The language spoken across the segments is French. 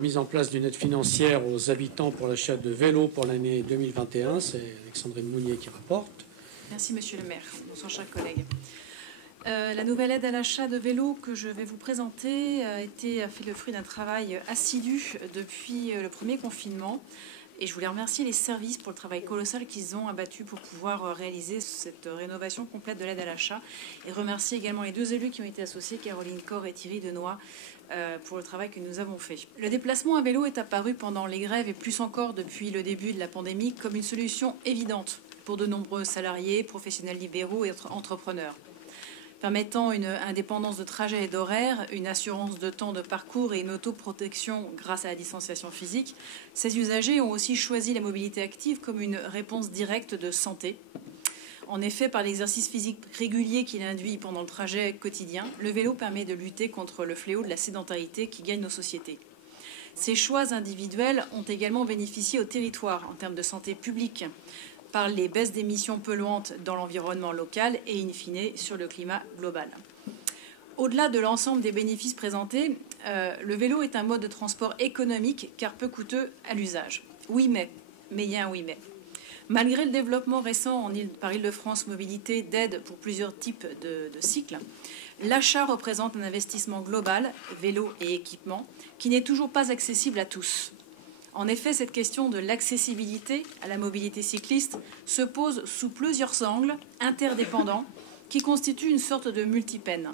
Mise en place d'une aide financière aux habitants pour l'achat de vélos pour l'année 2021. C'est Alexandrine Mounier qui rapporte. Merci Monsieur le maire. Bonsoir chers collègues. La nouvelle aide à l'achat de vélos que je vais vous présenter a fait le fruit d'un travail assidu depuis le premier confinement. Et je voulais remercier les services pour le travail colossal qu'ils ont abattu pour pouvoir réaliser cette rénovation complète de l'aide à l'achat. Et remercier également les deux élus qui ont été associés, Caroline Corr et Thierry Denoy, pour le travail que nous avons fait. Le déplacement à vélo est apparu pendant les grèves et plus encore depuis le début de la pandémie comme une solution évidente pour de nombreux salariés, professionnels libéraux et entrepreneurs, permettant une indépendance de trajet et d'horaire, une assurance de temps de parcours et une autoprotection grâce à la distanciation physique. Ces usagers ont aussi choisi la mobilité active comme une réponse directe de santé. En effet, par l'exercice physique régulier qu'il induit pendant le trajet quotidien, le vélo permet de lutter contre le fléau de la sédentarité qui gagne nos sociétés. Ces choix individuels ont également bénéficié au territoire en termes de santé publique, par les baisses d'émissions polluantes dans l'environnement local et, in fine, sur le climat global. Au-delà de l'ensemble des bénéfices présentés, le vélo est un mode de transport économique car peu coûteux à l'usage. Oui, mais il y a un oui, mais. Malgré le développement récent par Île-de-France Mobilité d'aide pour plusieurs types de cycles, l'achat représente un investissement global, vélo et équipement, qui n'est toujours pas accessible à tous. En effet, cette question de l'accessibilité à la mobilité cycliste se pose sous plusieurs angles interdépendants qui constituent une sorte de multipeine.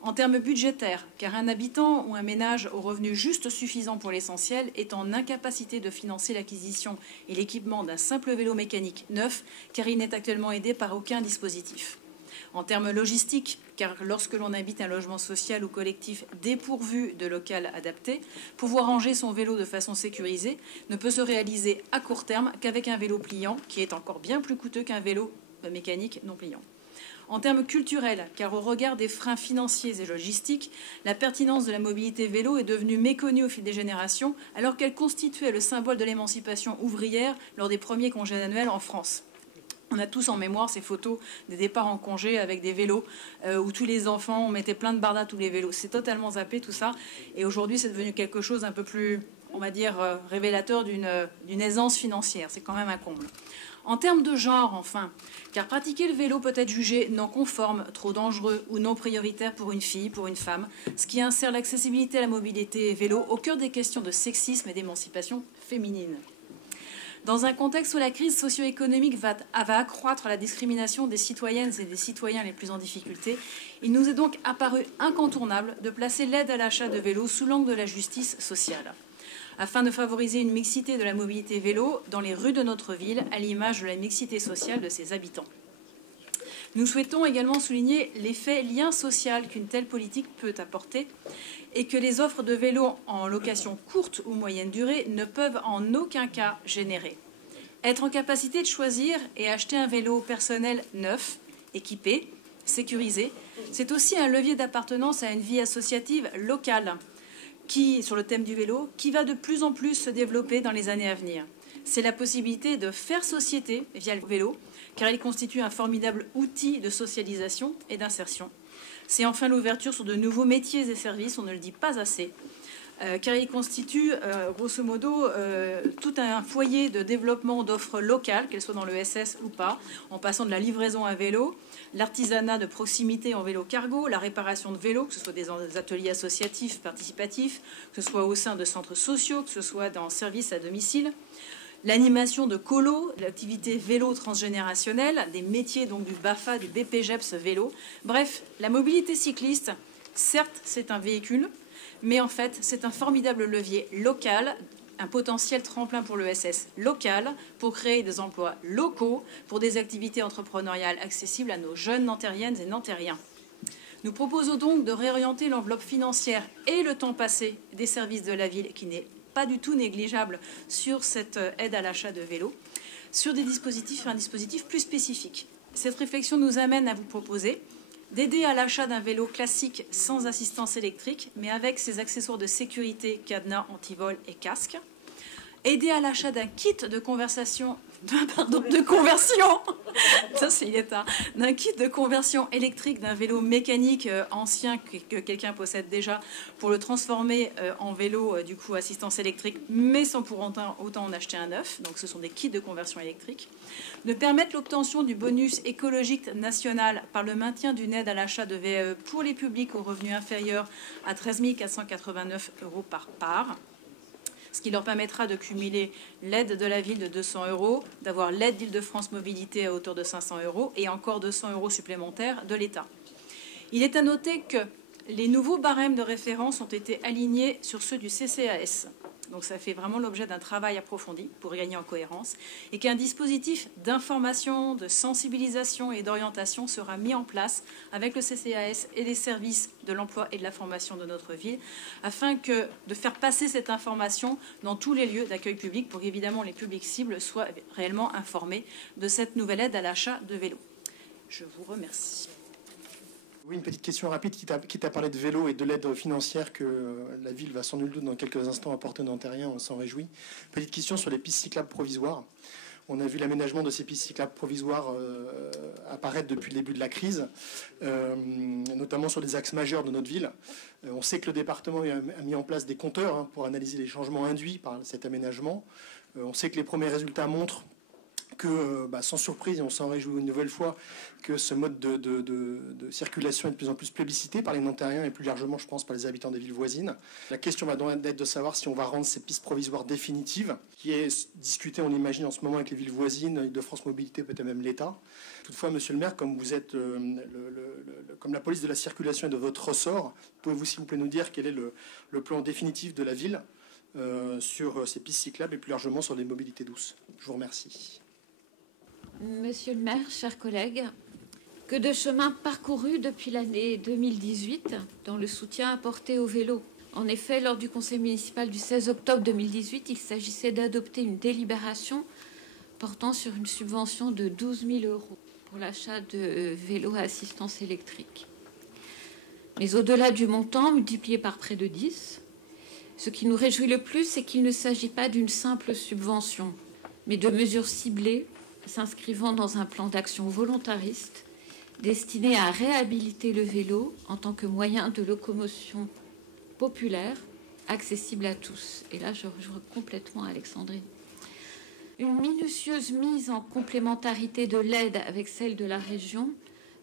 En termes budgétaires, car un habitant ou un ménage au revenu juste suffisant pour l'essentiel est en incapacité de financer l'acquisition et l'équipement d'un simple vélo mécanique neuf, car il n'est actuellement aidé par aucun dispositif. En termes logistiques, car lorsque l'on habite un logement social ou collectif dépourvu de local adapté, pouvoir ranger son vélo de façon sécurisée ne peut se réaliser à court terme qu'avec un vélo pliant, qui est encore bien plus coûteux qu'un vélo mécanique non pliant. En termes culturels, car au regard des freins financiers et logistiques, la pertinence de la mobilité vélo est devenue méconnue au fil des générations, alors qu'elle constituait le symbole de l'émancipation ouvrière lors des premiers congés annuels en France. On a tous en mémoire ces photos des départs en congé avec des vélos où tous les enfants, on mettait plein de bardas à tous les vélos. C'est totalement zappé tout ça. Et aujourd'hui, c'est devenu quelque chose un peu plus, on va dire, révélateur d'une aisance financière. C'est quand même un comble. En termes de genre, enfin, car pratiquer le vélo peut être jugé non conforme, trop dangereux ou non prioritaire pour une fille, pour une femme, ce qui insère l'accessibilité à la mobilité vélo au cœur des questions de sexisme et d'émancipation féminine. Dans un contexte où la crise socio-économique va accroître la discrimination des citoyennes et des citoyens les plus en difficulté, il nous est donc apparu incontournable de placer l'aide à l'achat de vélos sous l'angle de la justice sociale, afin de favoriser une mixité de la mobilité vélo dans les rues de notre ville, à l'image de la mixité sociale de ses habitants. Nous souhaitons également souligner l'effet lien social qu'une telle politique peut apporter et que les offres de vélos en location courte ou moyenne durée ne peuvent en aucun cas générer. Être en capacité de choisir et acheter un vélo personnel neuf, équipé, sécurisé, c'est aussi un levier d'appartenance à une vie associative locale sur le thème du vélo, qui va de plus en plus se développer dans les années à venir. C'est la possibilité de faire société via le vélo, car il constitue un formidable outil de socialisation et d'insertion. C'est enfin l'ouverture sur de nouveaux métiers et services, on ne le dit pas assez, car il constitue, grosso modo, tout un foyer de développement d'offres locales, qu'elles soient dans le SS ou pas, en passant de la livraison à vélo, l'artisanat de proximité en vélo cargo, la réparation de vélos, que ce soit des ateliers associatifs, participatifs, que ce soit au sein de centres sociaux, que ce soit dans services à domicile, l'animation de colo, l'activité vélo transgénérationnelle, des métiers donc du BAFA, du BPGEPS vélo. Bref, la mobilité cycliste, certes, c'est un véhicule, mais en fait, c'est un formidable levier local, un potentiel tremplin pour le SS local, pour créer des emplois locaux, pour des activités entrepreneuriales accessibles à nos jeunes nantériennes et nantériens. Nous proposons donc de réorienter l'enveloppe financière et le temps passé des services de la ville, qui n'est pas du tout négligeable sur cette aide à l'achat de vélos, sur un dispositif plus spécifique. Cette réflexion nous amène à vous proposer d'aider à l'achat d'un vélo classique sans assistance électrique, mais avec ses accessoires de sécurité, cadenas, antivol et casque, aider à l'achat d'un kit de conversion, ça c'est l'État, d'un kit de conversion électrique d'un vélo mécanique ancien que quelqu'un possède déjà pour le transformer en vélo du coup assistance électrique, mais sans pour autant en acheter un neuf. Donc ce sont des kits de conversion électrique. De permettre l'obtention du bonus écologique national par le maintien d'une aide à l'achat de VAE pour les publics aux revenus inférieurs à 13 489 € par part, ce qui leur permettra de cumuler l'aide de la ville de 200 €, d'avoir l'aide d'Île-de-France Mobilité à hauteur de 500 € et encore 200 € supplémentaires de l'État. Il est à noter que les nouveaux barèmes de référence ont été alignés sur ceux du CCAS. Donc ça fait vraiment l'objet d'un travail approfondi pour gagner en cohérence et qu'un dispositif d'information, de sensibilisation et d'orientation sera mis en place avec le CCAS et les services de l'emploi et de la formation de notre ville afin de faire passer cette information dans tous les lieux d'accueil public pour qu'évidemment les publics cibles soient réellement informés de cette nouvelle aide à l'achat de vélos. Je vous remercie. Oui, une petite question rapide, quitte à parler de vélo et de l'aide financière que la ville va sans nul doute dans quelques instants apporter aux Antériens, on s'en réjouit. Petite question sur les pistes cyclables provisoires. On a vu l'aménagement de ces pistes cyclables provisoires apparaître depuis le début de la crise, notamment sur des axes majeurs de notre ville. On sait que le département a mis en place des compteurs pour analyser les changements induits par cet aménagement. On sait que les premiers résultats montrent que, sans surprise, et on s'en réjouit une nouvelle fois, que ce mode de circulation est de plus en plus plébiscité par les Nanterriens et plus largement, je pense, par les habitants des villes voisines. La question va donc être de savoir si on va rendre ces pistes provisoires définitives, qui est discutée, on imagine, en ce moment avec les villes voisines, Île-de-France Mobilité, peut-être même l'État. Toutefois, monsieur le maire, comme vous êtes comme la police de la circulation est de votre ressort, pouvez-vous, s'il vous plaît, nous dire quel est le plan définitif de la ville sur ces pistes cyclables et plus largement sur les mobilités douces? Je vous remercie. Monsieur le maire, chers collègues, que de chemin parcouru depuis l'année 2018 dans le soutien apporté au vélo. En effet, lors du conseil municipal du 16 octobre 2018, il s'agissait d'adopter une délibération portant sur une subvention de 12 000 € pour l'achat de vélos à assistance électrique. Mais au-delà du montant, multiplié par près de 10, ce qui nous réjouit le plus, c'est qu'il ne s'agit pas d'une simple subvention, mais de mesures ciblées s'inscrivant dans un plan d'action volontariste destiné à réhabiliter le vélo en tant que moyen de locomotion populaire, accessible à tous. Et là, je rejoins complètement Alexandrine. Une minutieuse mise en complémentarité de l'aide avec celle de la région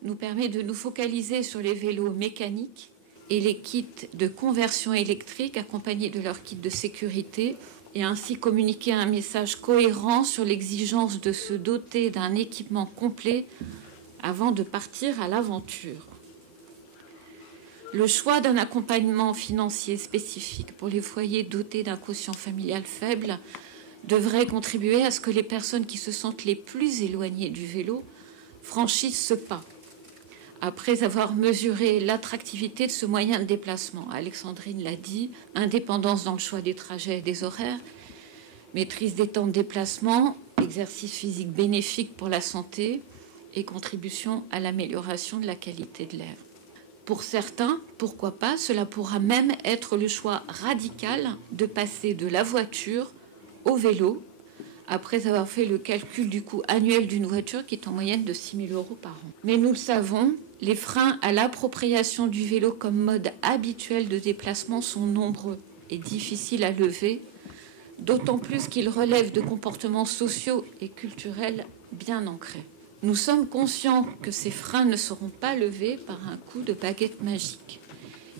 nous permet de nous focaliser sur les vélos mécaniques et les kits de conversion électrique accompagnés de leurs kits de sécurité et ainsi communiquer un message cohérent sur l'exigence de se doter d'un équipement complet avant de partir à l'aventure. Le choix d'un accompagnement financier spécifique pour les foyers dotés d'un quotient familial faible devrait contribuer à ce que les personnes qui se sentent les plus éloignées du vélo franchissent ce pas. Après avoir mesuré l'attractivité de ce moyen de déplacement, Alexandrine l'a dit, indépendance dans le choix des trajets et des horaires, maîtrise des temps de déplacement, exercice physique bénéfique pour la santé et contribution à l'amélioration de la qualité de l'air. Pour certains, pourquoi pas, cela pourra même être le choix radical de passer de la voiture au vélo, après avoir fait le calcul du coût annuel d'une voiture qui est en moyenne de 6 000 € par an. Mais nous le savons, les freins à l'appropriation du vélo comme mode habituel de déplacement sont nombreux et difficiles à lever, d'autant plus qu'ils relèvent de comportements sociaux et culturels bien ancrés. Nous sommes conscients que ces freins ne seront pas levés par un coup de baguette magique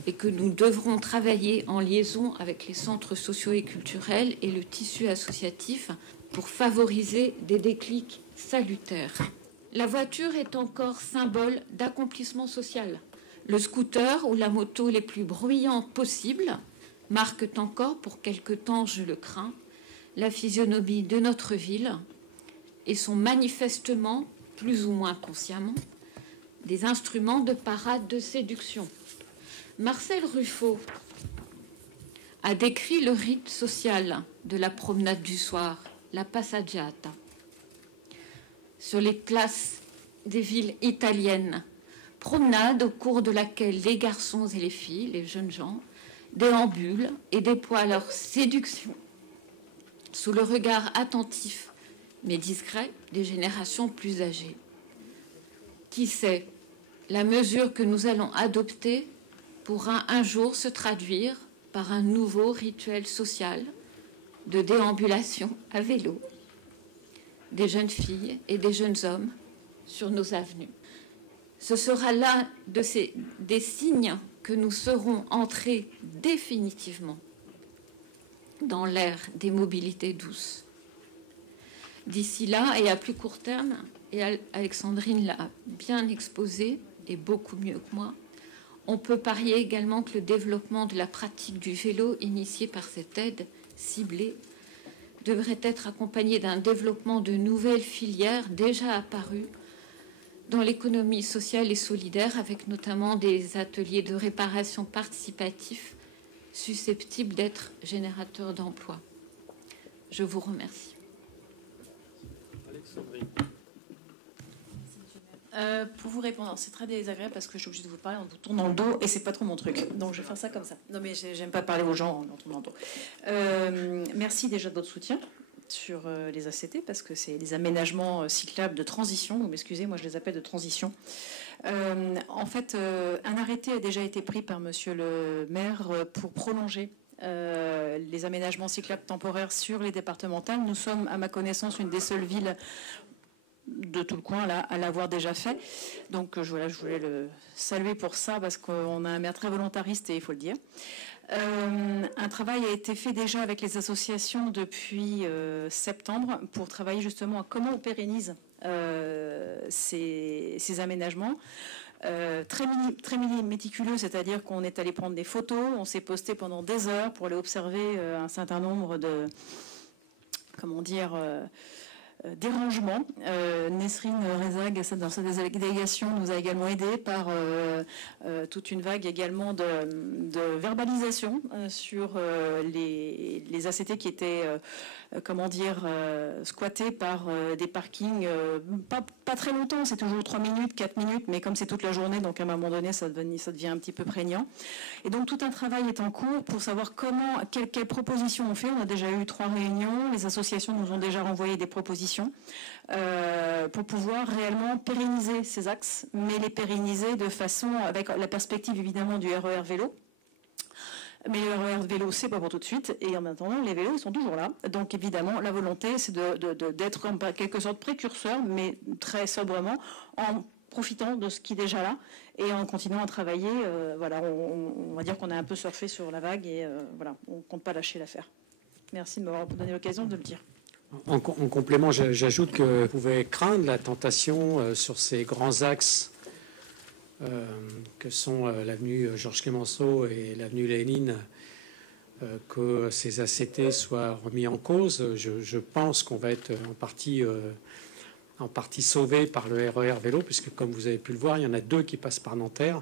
et que nous devrons travailler en liaison avec les centres sociaux et culturels et le tissu associatif pour favoriser des déclics salutaires. La voiture est encore symbole d'accomplissement social. Le scooter ou la moto les plus bruyants possibles marquent encore, pour quelque temps, je le crains, la physionomie de notre ville et sont manifestement, plus ou moins consciemment, des instruments de parade de séduction. Marcel Ruffo a décrit le rite social de la promenade du soir, la passeggiata, sur les places des villes italiennes, promenade au cours de laquelle les garçons et les filles, les jeunes gens, déambulent et déploient leur séduction sous le regard attentif mais discret des générations plus âgées. Qui sait, la mesure que nous allons adopter pourra un jour se traduire par un nouveau rituel social de déambulation à vélo des jeunes filles et des jeunes hommes sur nos avenues. Ce sera l'un des signes que nous serons entrés définitivement dans l'ère des mobilités douces. D'ici là, et à plus court terme, et Alexandrine l'a bien exposé, et beaucoup mieux que moi, on peut parier également que le développement de la pratique du vélo initié par cette aide ciblée devrait être accompagné d'un développement de nouvelles filières déjà apparues dans l'économie sociale et solidaire, avec notamment des ateliers de réparation participatifs susceptibles d'être générateurs d'emplois. Je vous remercie. Pour vous répondre, c'est très désagréable parce que je suis obligée de vous parler en vous tournant le dos et c'est pas trop mon truc. Donc je vais faire ça comme ça. Non mais j'aime pas parler aux gens en tournant le dos. Merci déjà de votre soutien sur les ACT parce que c'est les aménagements cyclables de transition. Vous m'excusez, moi je les appelle de transition. En fait, un arrêté a déjà été pris par Monsieur le maire pour prolonger les aménagements cyclables temporaires sur les départementales. Nous sommes, à ma connaissance, une des seules villes de tout le coin là, à l'avoir déjà fait. Donc voilà, je voulais le saluer pour ça parce qu'on a un maire très volontariste et il faut le dire. Un travail a été fait déjà avec les associations depuis septembre pour travailler justement à comment on pérennise ces aménagements. Très méticuleux, c'est-à-dire qu'on est allé prendre des photos, on s'est posté pendant des heures pour aller observer un certain nombre de, comment dire, dérangement. Nesrine Rezag, dans sa délégation, nous a également aidé par toute une vague également de verbalisation sur les ACT qui étaient, comment dire, squattés par des parkings, pas très longtemps, c'est toujours 3 minutes, 4 minutes, mais comme c'est toute la journée, donc à un moment donné, ça devient un petit peu prégnant. Et donc tout un travail est en cours pour savoir quelles propositions on fait. On a déjà eu 3 réunions, les associations nous ont déjà renvoyé des propositions pour pouvoir réellement pérenniser ces axes, mais les pérenniser de façon, avec la perspective évidemment du RER vélo. Mais le RER vélo, c'est pas pour tout de suite, et en attendant, les vélos, ils sont toujours là. Donc évidemment, la volonté, c'est d'être en quelque sorte précurseur, mais très sobrement, en profitant de ce qui est déjà là, et en continuant à travailler. Voilà, on va dire qu'on a un peu surfé sur la vague, et voilà, on ne compte pas lâcher l'affaire. Merci de m'avoir donné l'occasion de le dire. En complément, j'ajoute que vous pouvez craindre la tentation sur ces grands axes que sont l'avenue Georges Clemenceau et l'avenue Lénine, que ces ACT soient remis en cause. Je pense qu'on va être en partie sauvé par le RER vélo, puisque comme vous avez pu le voir, il y en a 2 qui passent par Nanterre,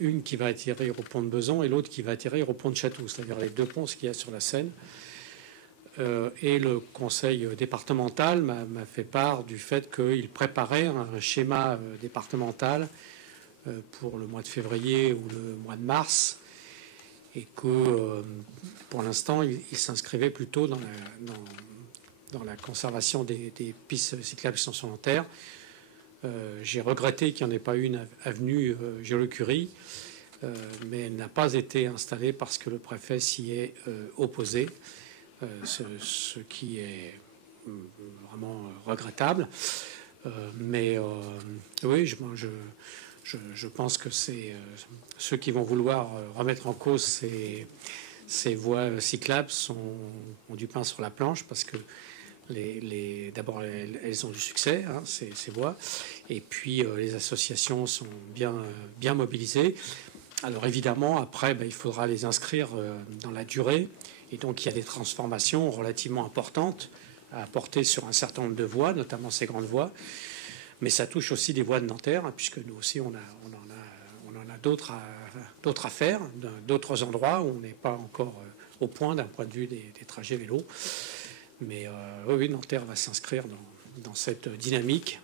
une qui va atterrir au pont de Besançon et l'autre qui va atterrir au pont de Chatou, c'est-à-dire les 2 ponts qu'il y a sur la Seine. Et le conseil départemental m'a fait part du fait qu'il préparait un schéma départemental pour le mois de février ou le mois de mars, et que pour l'instant il s'inscrivait plutôt dans la conservation des pistes cyclables qui sont sur Nanterre. J'ai regretté qu'il n'y en ait pas une avenue Joliot-Curie, mais elle n'a pas été installée parce que le préfet s'y est opposé. Ce qui est vraiment regrettable. Mais oui, je pense que c'est ceux qui vont vouloir remettre en cause ces voies cyclables ont du pain sur la planche, parce que d'abord elles ont du succès, hein, ces voies, et puis les associations sont bien mobilisées. Alors évidemment, après, il faudra les inscrire dans la durée. Et donc, il y a des transformations relativement importantes à apporter sur un certain nombre de voies, notamment ces grandes voies. Mais ça touche aussi des voies de Nanterre, hein, puisque nous aussi, on en a d'autres à faire, d'autres endroits où on n'est pas encore au point d'un point de vue des trajets vélo. Mais oui, Nanterre va s'inscrire dans cette dynamique.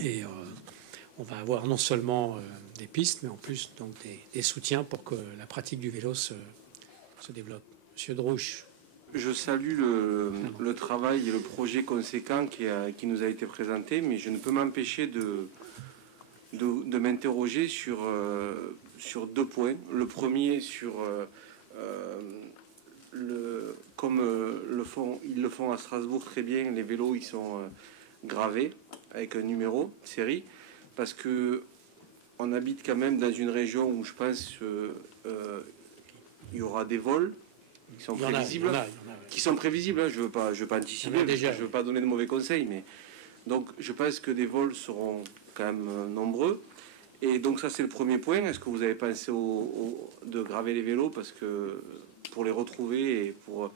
Et on va avoir non seulement des pistes, mais en plus donc, des soutiens pour que la pratique du vélo se développe. Monsieur Drouche. Je salue le travail et le projet conséquent qui nous a été présenté, mais je ne peux m'empêcher de m'interroger sur 2 points. Le premier, comme ils le font à Strasbourg très bien, les vélos ils sont gravés avec un numéro de série, parce que on habite quand même dans une région où je pense il y aura des vols qui sont prévisibles. Qui sont prévisibles, hein. Je veux pas anticiper, je veux pas donner de mauvais conseils, mais donc je pense que des vols seront quand même nombreux. Et donc ça c'est le premier point. Est-ce que vous avez pensé de graver les vélos, parce que pour les retrouver et pour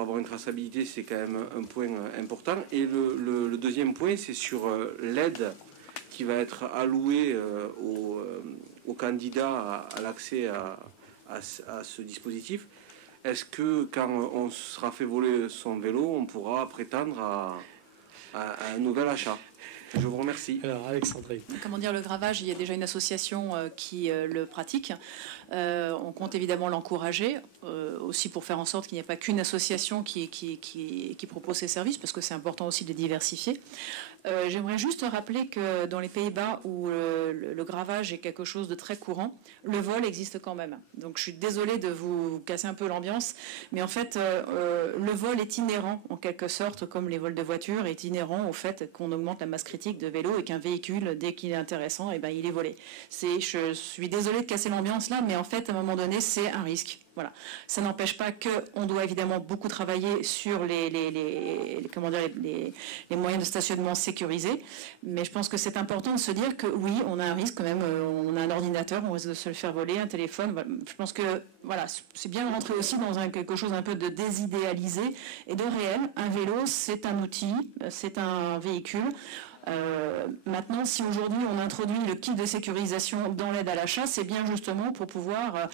avoir une traçabilité, c'est quand même un point important. Et le deuxième point, c'est sur l'aide qui va être allouée aux candidats à l'accès à ce dispositif. Est-ce que quand on sera fait voler son vélo, on pourra prétendre à un nouvel achat? Je vous remercie. Alors, Alexandrine. Comment dire, le gravage, il y a déjà une association qui le pratique. On compte évidemment l'encourager, aussi pour faire en sorte qu'il n'y ait pas qu'une association qui propose ces services, parce que c'est important aussi de les diversifier. J'aimerais juste rappeler que dans les Pays-Bas, où le gravage est quelque chose de très courant, le vol existe quand même. Donc je suis désolée de vous casser un peu l'ambiance, mais en fait, le vol est inhérent, en quelque sorte, comme les vols de voitures, est inhérent au fait qu'on augmente la masse critique de vélo et qu'un véhicule, dès qu'il est intéressant, eh ben, il est volé. Je suis désolée de casser l'ambiance là, mais en fait, à un moment donné, c'est un risque. Voilà. Ça n'empêche pas qu'on doit évidemment beaucoup travailler sur les moyens de stationnement sécurisés, mais je pense que c'est important de se dire que oui, on a un risque quand même, on a un ordinateur, on risque de se le faire voler, un téléphone. Voilà. Je pense que voilà, c'est bien de rentrer aussi dans quelque chose un peu de désidéalisé et de réel. Un vélo, c'est un outil, c'est un véhicule. Maintenant, si aujourd'hui on introduit le kit de sécurisation dans l'aide à l'achat, c'est bien justement pour pouvoir,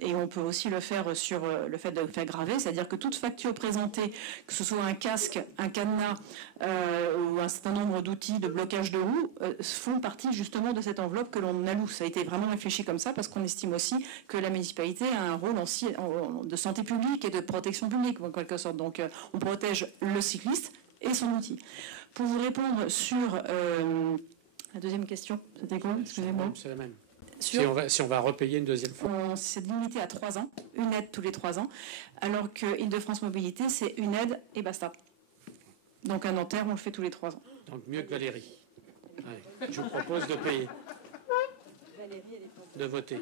et on peut aussi le faire sur le fait de faire graver, c'est-à-dire que toute facture présentée, que ce soit un casque, un cadenas ou un certain nombre d'outils de blocage de roues, font partie justement de cette enveloppe que l'on alloue. Ça a été vraiment réfléchi comme ça parce qu'on estime aussi que la municipalité a un rôle aussi de santé publique et de protection publique en quelque sorte. Donc on protège le cycliste et son outil. Pour vous répondre sur la deuxième question, c'était quoi? Excusez-moi. C'est la même. Si on va repayer une deuxième fois. C'est limité à 3 ans, une aide tous les 3 ans, alors que Île-de-France Mobilité, c'est une aide et basta. Donc un Nanterre, on le fait tous les 3 ans. Donc mieux que Valérie. Allez, je vous propose de payer. De voter.